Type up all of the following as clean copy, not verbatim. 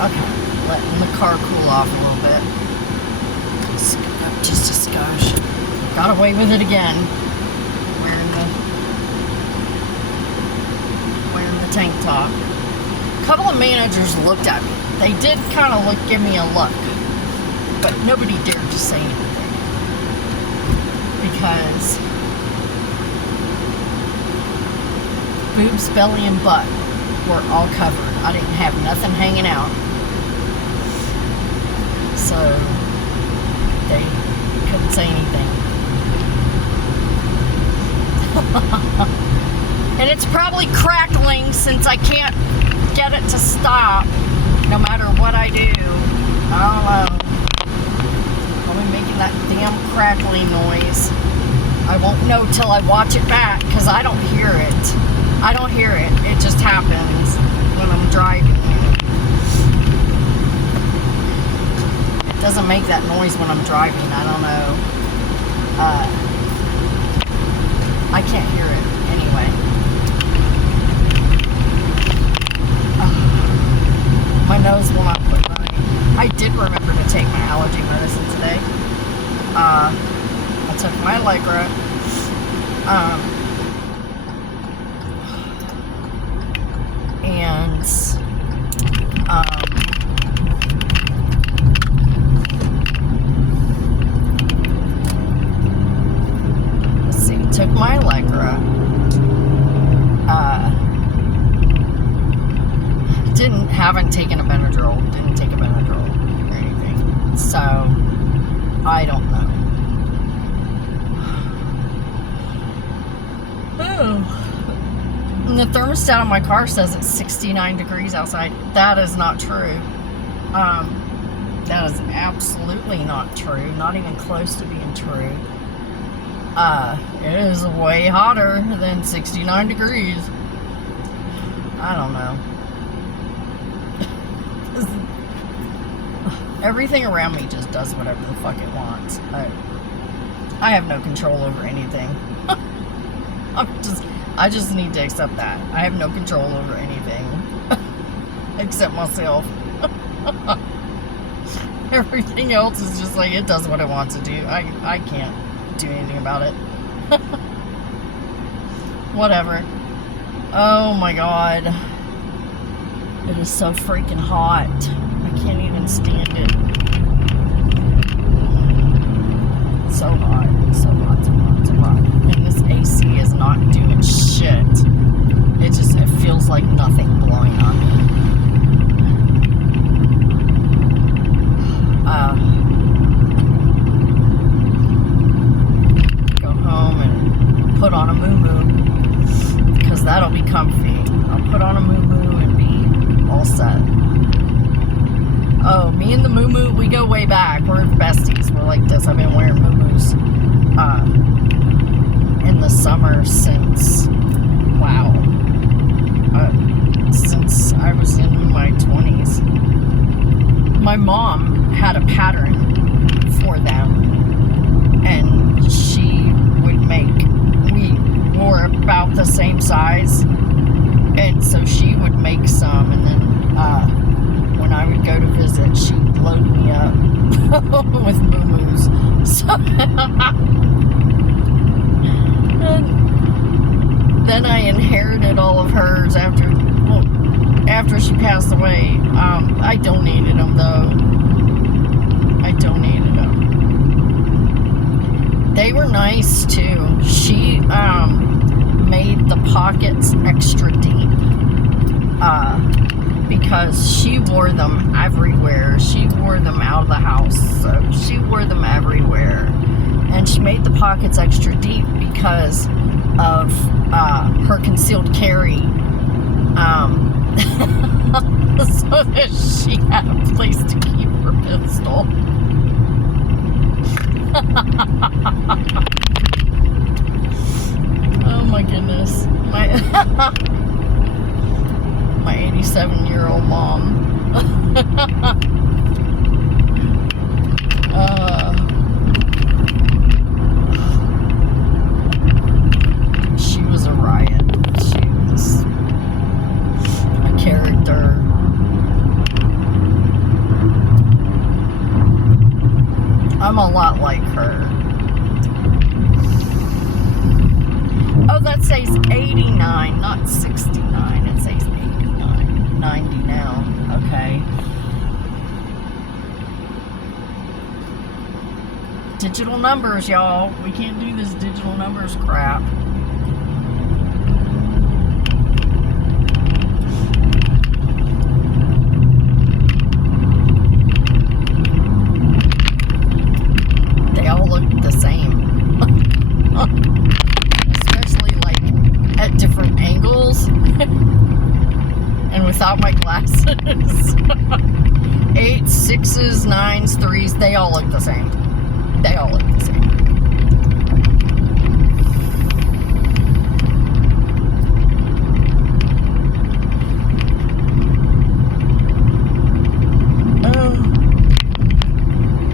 Okay, letting the car cool off a little bit. Just a skosh. Got away with it again. Wearing the tank top. A couple of managers looked at me. They did kind of give me a look, but nobody dared to say anything because boobs, belly, and butt were all covered. I didn't have nothing hanging out. So they couldn't say anything. And it's probably crackling since I can't get it to stop no matter what I do. I don't know. I'll be making that damn crackling noise. I won't know till I watch it back because I don't hear it. I don't hear it. It just happens when I'm driving. It doesn't make that noise when I'm driving. I don't know. I can't hear it anyway. My nose will not quit running. I did remember to take my allergy medicine today. I took my Allegra. And let's see, took my Allegra. Haven't taken a Benadryl. Didn't take a Benadryl or anything. So I don't know. Oh. And the thermostat on my car says it's 69 degrees outside. That is not true. That is absolutely not true. Not even close to being true. It is way hotter than 69 degrees. I don't know. Everything around me just does whatever the fuck it wants. I have no control over anything. I just need to accept that. I have no control over anything. Except myself. Everything else is just like, it does what it wants to do. I can't do anything about it. Whatever. Oh my god. It is so freaking hot. I can't even stand it. So hot, so hot, so hot, so hot. And this AC is not doing shit. It feels like nothing blowing on me. Go home and put on a moo-moo because that'll be comfy. I'll put on a moo-moo and be all set. Oh, me and the moo-moo, we go way back. We're besties. We're like this. I've been wearing moo-moos in the summer since, wow, since I was in my 20s. My mom had a pattern for them, and she would we were about the same size, and so she would make some, and then when I would go to visit, she'd load me up with moo-moos. So and then I inherited all of hers after she passed away. I donated them though. I donated them. They were nice too. She made the pockets extra deep. Because she wore them everywhere. She wore them out of the house. So she wore them everywhere. And she made the pockets extra deep because of her concealed carry. So that she had a place to keep her pistol. Oh my goodness. My 87-year-old mom. She was a riot. She was a character. I'm a lot like her. Oh, that says 89, not 69. It says 89. 90 now. Okay. Digital numbers, y'all. We can't do this digital numbers crap. They all look the same. Especially like at different angles and without my glasses. 8s, 6s, 9s, 3s, they all look the same. They all look the same.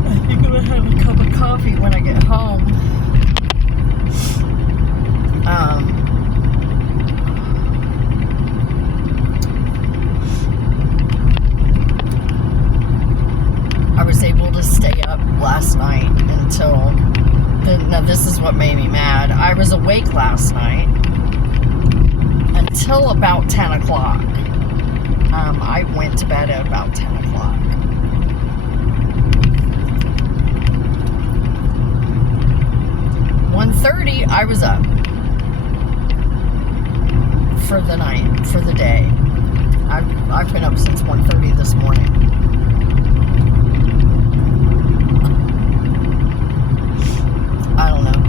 I think I'm gonna have a cup of coffee when I get home. I was able to stay up last night until, now this is what made me mad. I was awake last night until about 10 o'clock. I went to bed at about 10 o'clock. .30, I was up for the night, for the day. I've been up since 1:30 this morning. I don't know.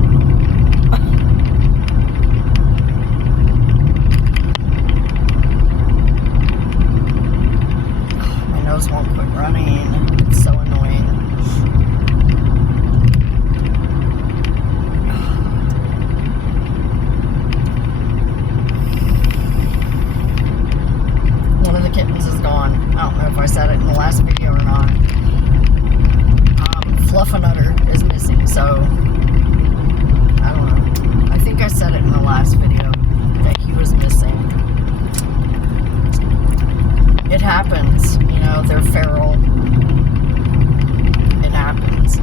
My nose won't quit running. It's so annoying. One of the kittens is gone. I don't know if I said it in the last video or not. Fluffernutter is missing, so I don't know. I think I said it in the last video that he was missing. It happens, you know, they're feral. It happens.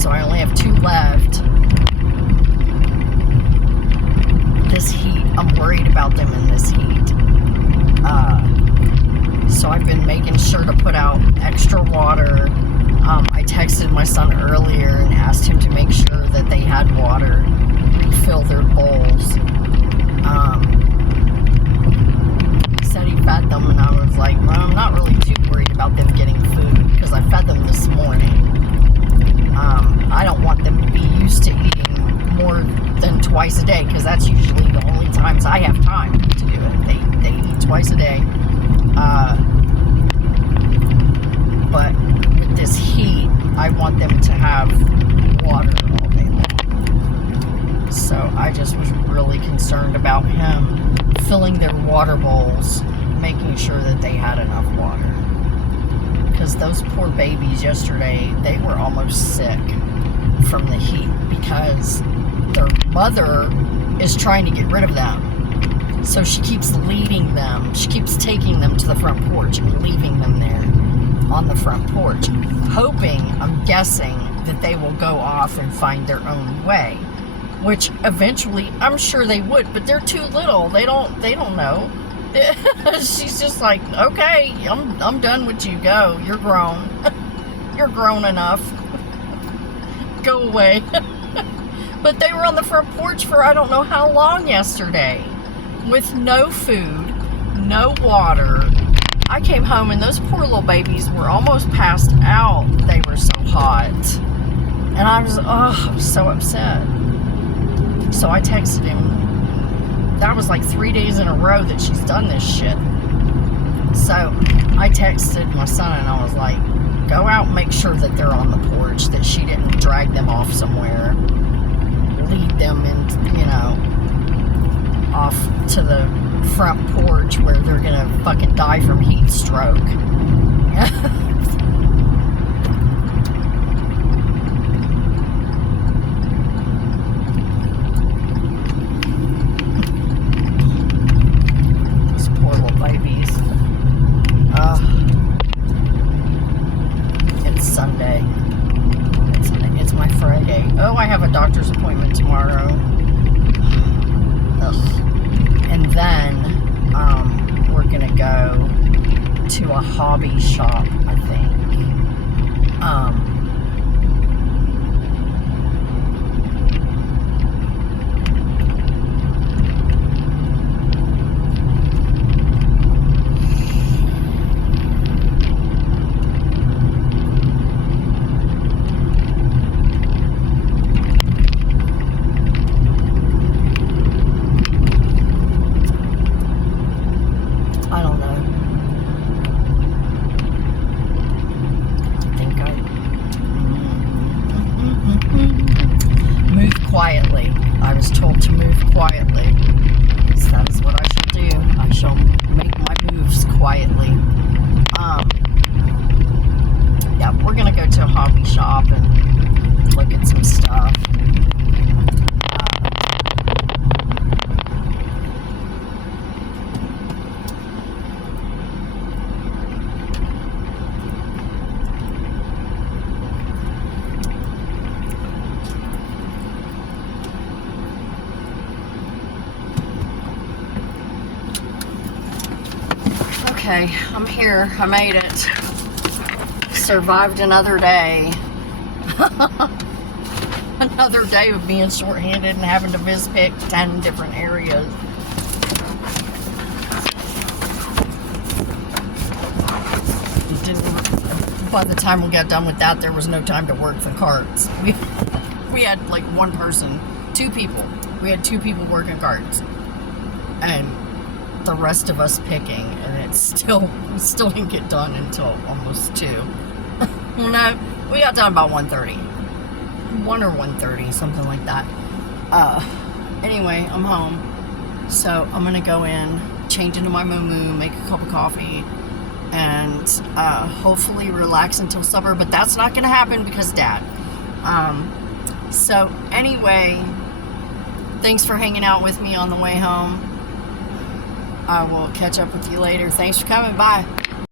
So I only have 2 left. This heat, I'm worried about them in this heat. So I've been making sure to put out extra water. I texted my son earlier and asked him to make sure that they had water, fill their bowls. He said he fed them, and I was like, well, I'm not really too worried about them getting food because I fed them this morning. I don't want them to be used to eating more than twice a day because that's usually the only times I have time to do it. They eat twice a day. But with this heat, I want them to have water all day long. So I just was really concerned about him filling their water bowls, making sure that they had enough water. Because those poor babies yesterday, they were almost sick from the heat because their mother is trying to get rid of them. So she keeps leading them. She keeps taking them to the front porch and leaving them there on the front porch, hoping, I'm guessing, that they will go off and find their own way, which eventually I'm sure they would, but they're too little. They don't know. She's just like, okay, I'm done with you. Go. You're grown. You're grown enough. Go away. But they were on the front porch for I don't know how long yesterday with no food, no water. I came home and those poor little babies were almost passed out. They were so hot. And I was so upset. So I texted him. That was like 3 days in a row that she's done this shit. So I texted my son and I was like, go out and make sure that they're on the porch, that she didn't drag them off somewhere, lead them and, you know, off to the front porch where they're gonna fucking die from heat stroke. Those poor little babies. It's Sunday. to a hobby shop, I think. I don't know. I think move quietly. I was told to move quietly. So that is what I shall do. I shall make my moves quietly. Yeah, we're gonna go to a hobby shop and look at some stuff. Okay, I'm here. I made it. Survived another day. Another day of being short-handed and having to pick 10 different areas. By the time we got done with that, there was no time to work the carts. We had like one person, 2 people. We had 2 people working carts. And the rest of us picking, and we still didn't get done until almost 2. No, we got done about 1:30. 1 or 1:30, something like that. Anyway, I'm home. So I'm gonna go in, change into my moo-moo, make a cup of coffee, and hopefully relax until supper, but that's not gonna happen because Dad. So anyway, thanks for hanging out with me on the way home. I will catch up with you later. Thanks for coming. Bye.